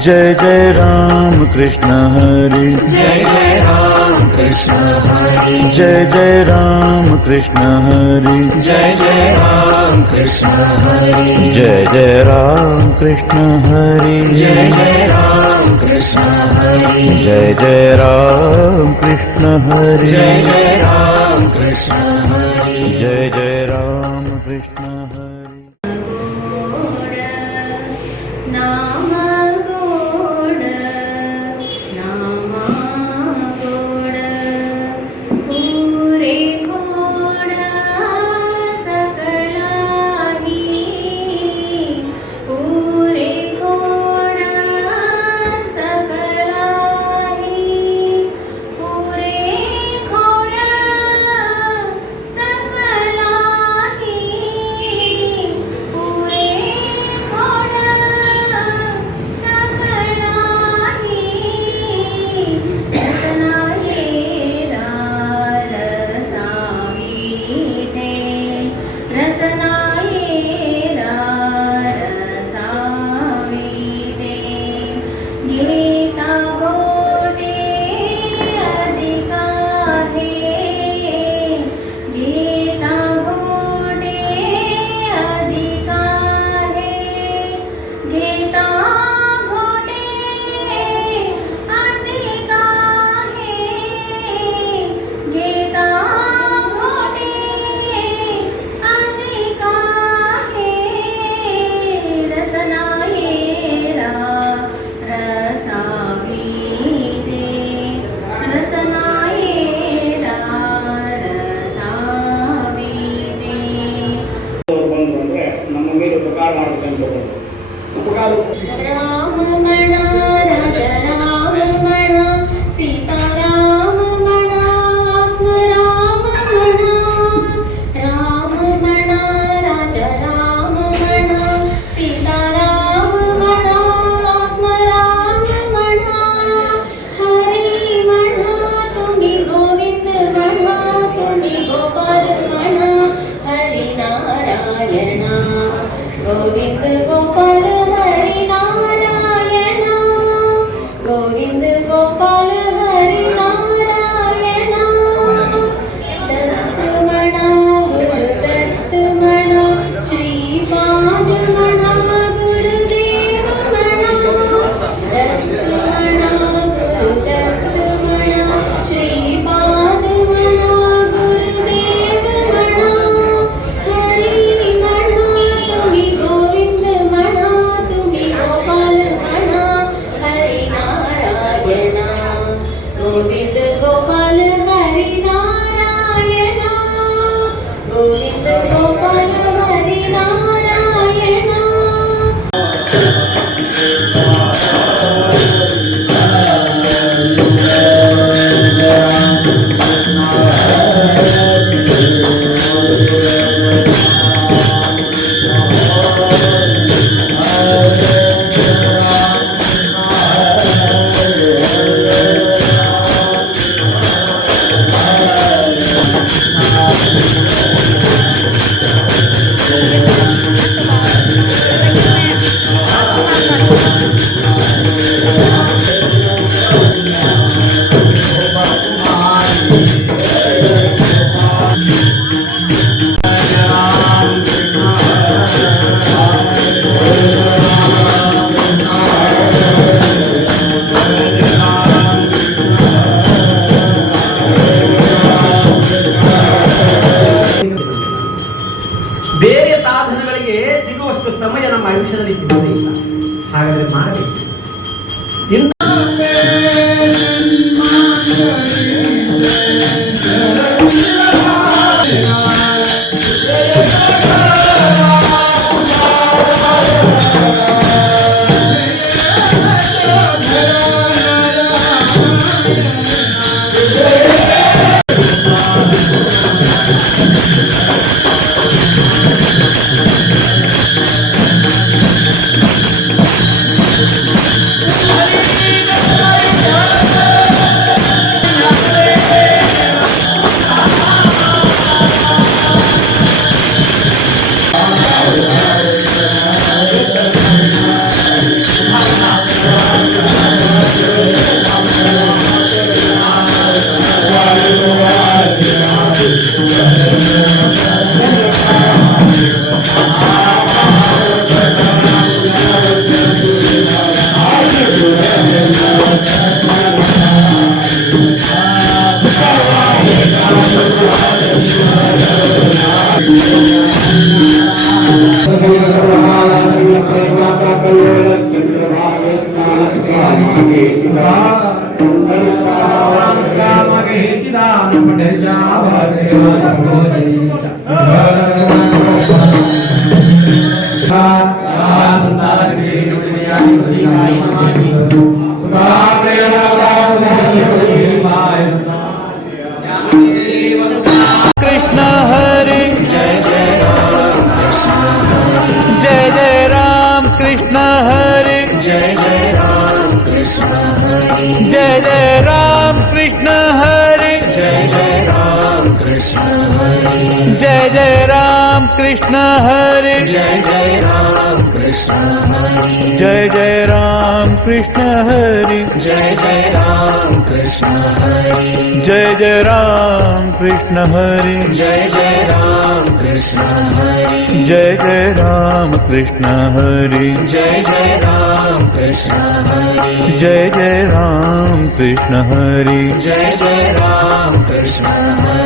जय जय राम कृष्ण हरि जय जय राम कृष्ण हरि जय जय राम कृष्ण हरि जय जय राम कृष्ण हरि जय जय राम कृष्ण हरि जय जय राम कृष्ण हरि जय जय राम कृष्ण हरि जय जय राम कृष्ण हरि जय जय राम कृष्ण हरि ಬೇರೆ ಸಾಧನಗಳಿಗೆ ಸಿಗುವಷ್ಟು ಸಮಯ ನಮ್ಮ ಆಯುಷ್ಯದಲ್ಲಿ ಸಿಗುವುದೇ ಇಲ್ಲ. ಹಾಗಾದ್ರೆ ಮಾಡಬೇಕು. कृष्ण हरी जय जय राम जय जय राम कृष्ण हरी जय जय राम कृष्ण हरि जय जय राम कृष्ण हरी जय जय राम कृष्ण हरि जय जय राम कृष्ण हरी जय जय राम कृष्ण हरि जय जय राम कृष्ण हरी जय जय राम कृष्ण हरि जय जय राम कृष्ण हरी जय जय राम कृष्ण हरि जय जय राम कृष्ण हरी जय जय राम कृष्ण हरि जय जय राम कृष्ण हरी जय जय राम कृष्ण हरि